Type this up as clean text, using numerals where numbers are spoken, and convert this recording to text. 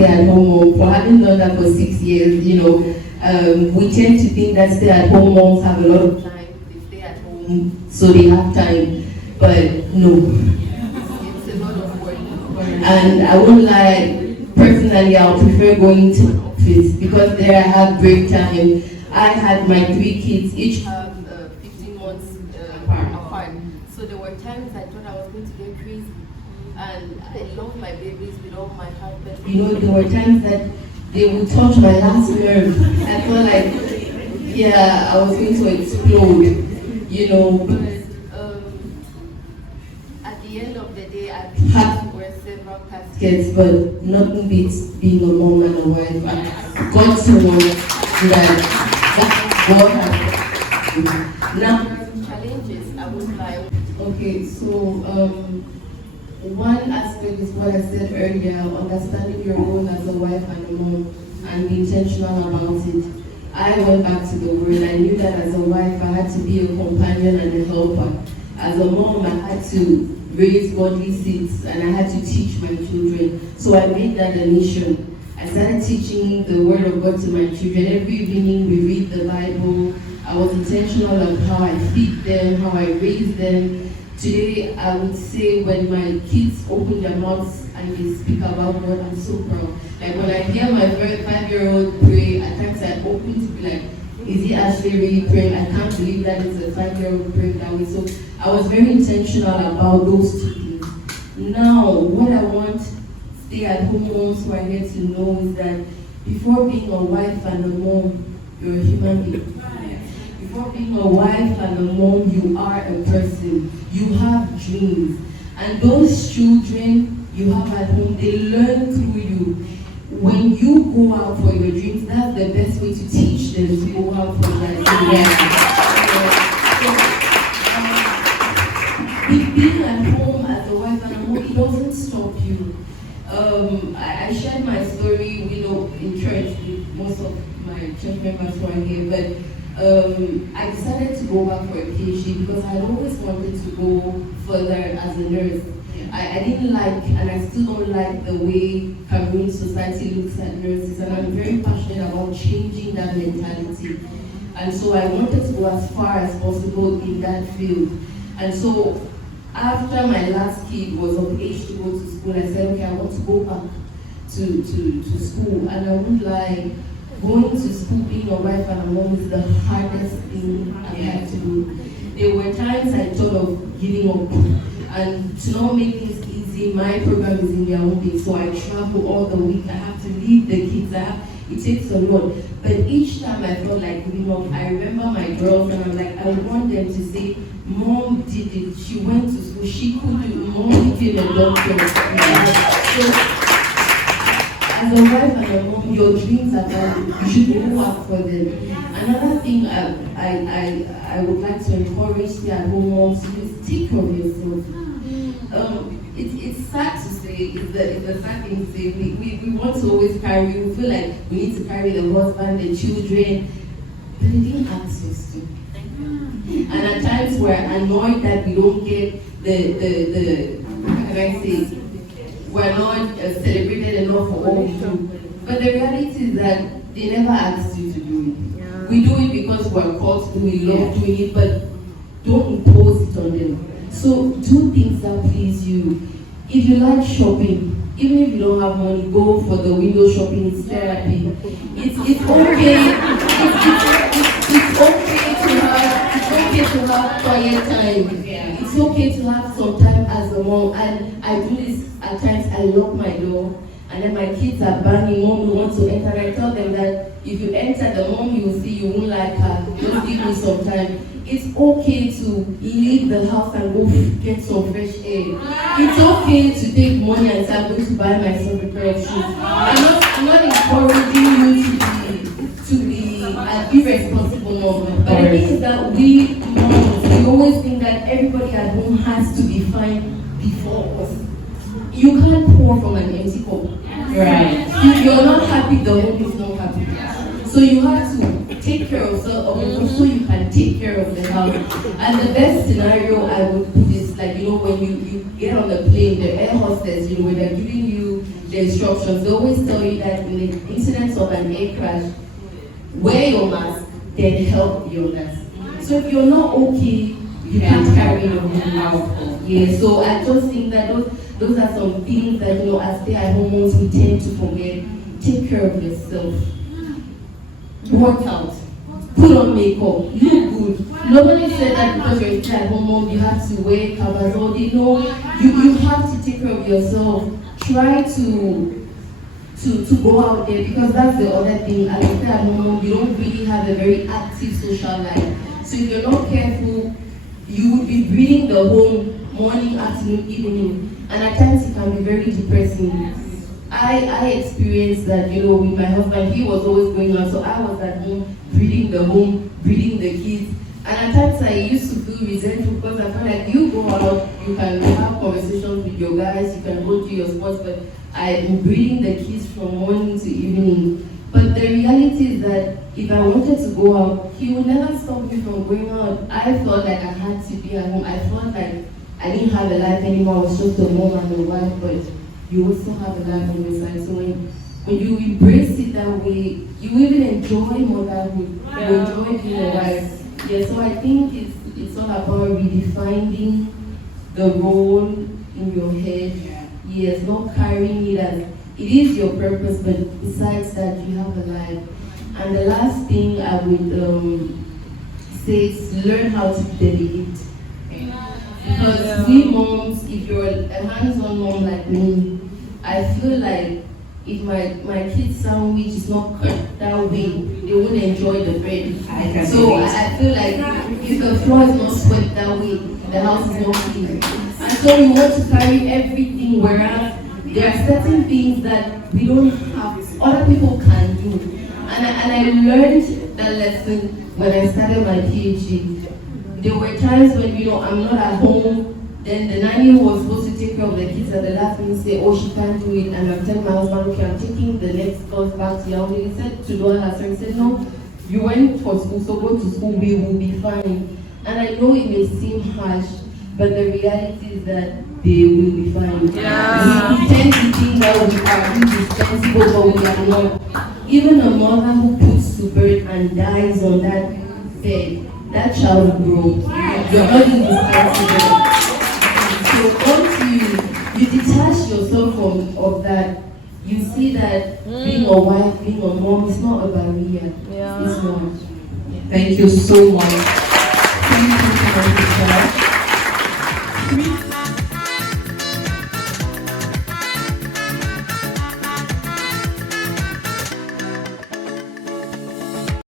stay-at-home mom, for having done that for 6 years, we tend to think that stay-at-home moms have a lot of time. They stay at home, so they have time. But no, it's a lot of work. And I won't lie, personally, I would prefer going to the office because there I have break time. I had my 3 kids, each have 15 months apart. So there were times I thought I was going to get crazy. And I love my babies with all my heart, but there were times that they would touch my last nerve. I felt like, I was going to explode, But at the end of the day, I had to wear several caskets, but nothing beats being a mom and a wife. I got to know that God has. Now, challenges, I was like, okay, so, one aspect is what I said earlier, understanding your role as a wife and a mom and be intentional about it. I went back to the word. I knew that as a wife I had to be a companion and a helper. As a mom I had to raise godly seeds and I had to teach my children. So I made that a mission. I started teaching the word of God to my children. Every evening we read the Bible. I was intentional of how I feed them, how I raise them. Today, I would say when my kids open their mouths and they speak about God, I'm so proud. Like when I hear my 5-year-old pray, at times I open to be like, is he actually really praying? I can't believe that it's a 5-year-old praying that way. So I was very intentional about those 2 things. Now, what I want stay-at-home moms who are here to know is that before being a wife and a mom, you're a human being. Before being a wife and a mom, you are a person. You have dreams. And those children you have at home, they learn through you. When you go out for your dreams, that's the best way to teach them to go out for their dreams. Being at home as a wife and a mom, it doesn't stop you. I shared my story, in church with most of my church members who are here, but I decided to go back for a PhD because I always wanted to go further as a nurse. I didn't like, and I still don't like the way Cameroon society looks at nurses, and I'm very passionate about changing that mentality. And so I wanted to go as far as possible in that field. And so after my last kid was of age to go to school, I said, okay, I want to go back to school. And I won't lie, going to school, being a wife and a mom is the hardest thing I've had to do. There were times I thought of giving up. And to not make things easy, my program is in their own day, so I travel all the week. I have to leave the kids. It takes a lot. But each time I felt like giving up, I remember my girls and I'm like, I want them to say, Mom did it. She went to school. She could do it. Mom became a doctor. So, as a wife and a mom, your dreams are valid. You should go out for them. Another thing I would like to encourage stay-at-home moms is take care of yourself. It's sad to say, it's the sad thing to say. We want to always carry, we feel like we need to carry the husband, the children, but they didn't ask us to. And at times we're annoyed that we don't get the how can I say, we're not celebrated enough for what we do. But the reality is that they never asked you to do it. We do it because we're called to do it, we love doing it, but don't impose it on them. So do things that please you. If you like shopping, even if you don't have money, go for the window shopping. It's therapy. It's okay. It's okay to have quiet time. It's okay to have some time as a mom. And I do this at times. I lock my door, and then my kids are banging. Mom, you want to enter? And I tell them that if you enter, the mom you will see, you won't like her. Just give me some time. It's okay to leave the house and go get some fresh air. It's okay to take money and say, I'm going to buy myself a pair of shoes. I'm not encouraging you to be an irresponsible mom. But the thing is that we moms, we always think that everybody at home has to be fine before us. You can't pour from an empty cup. Right. If you're not happy, the home is not happy. So you have to take care of yourself so you can take care of the house. And the best scenario I would put is like, when you get on the plane, the air hostess, when they're giving you the instructions. They always tell you that in the incident of an air crash, wear your mask, then help the others. So if you're not okay, you can't carry your home out. Yeah, so I just think that those are some things that, as stay-at-home moms, we tend to forget. Take care of yourself. Work out. Put on makeup. Look good. Nobody said that because you're a stay-at-home mom, you have to wear covers all day. No, you have to take care of yourself. Try to go out there, because that's the other thing. As a stay-at-home mom, you don't really have a very active social life. So if you're not careful, you would be breathing the home morning, afternoon, evening, and at times it can be very depressing. I experienced that, with my husband. He was always going out, so I was at home, breathing the home, breathing the kids. And at times I used to feel resentful, because I felt like you go out, you can have conversations with your guys, you can go to your sports, but I'm breathing the kids from morning to evening. But the reality is that if I wanted to go out, he would never stop me from going out. I felt like I had to be at home. I felt like I didn't have a life anymore. I was just a mom and a wife, but you also have a life on your side. So when you embrace it that way, you even enjoy motherhood. You enjoy being a wife. Yeah, so I think it's all about redefining the role in your head. Yes, not carrying it as it is your purpose, but besides that, you have a life. And the last thing I would say is learn how to delegate. Because we moms, if you're a hands-on mom like me, I feel like if my kids' sandwich is not cut that way, they won't enjoy the bread. So I feel like if the floor is not swept that way, the house is not clean. And so we want to carry everything, whereas there are certain things that we don't have, other people can do. And I learned that lesson when I started my PhD. There were times when, I'm not at home, then the nanny who was supposed to take care of the kids at the last minute say, oh, she can't do it, and I'm telling my husband, okay, I'm taking the next bus back to Yaoundé. He said to Dora, he said, no, you went for school, so go to school, we will be fine. And I know it may seem harsh, but the reality is that they will be fine. Yeah. We tend to think that we are indispensable, but we are not. Even a mother who puts to birth and dies on that bed, that child will grow. You're not indispensable. So once you detach yourself of that, you see that being a wife, being a mom is not a barrier. It's not. Thank you so much. Thank you.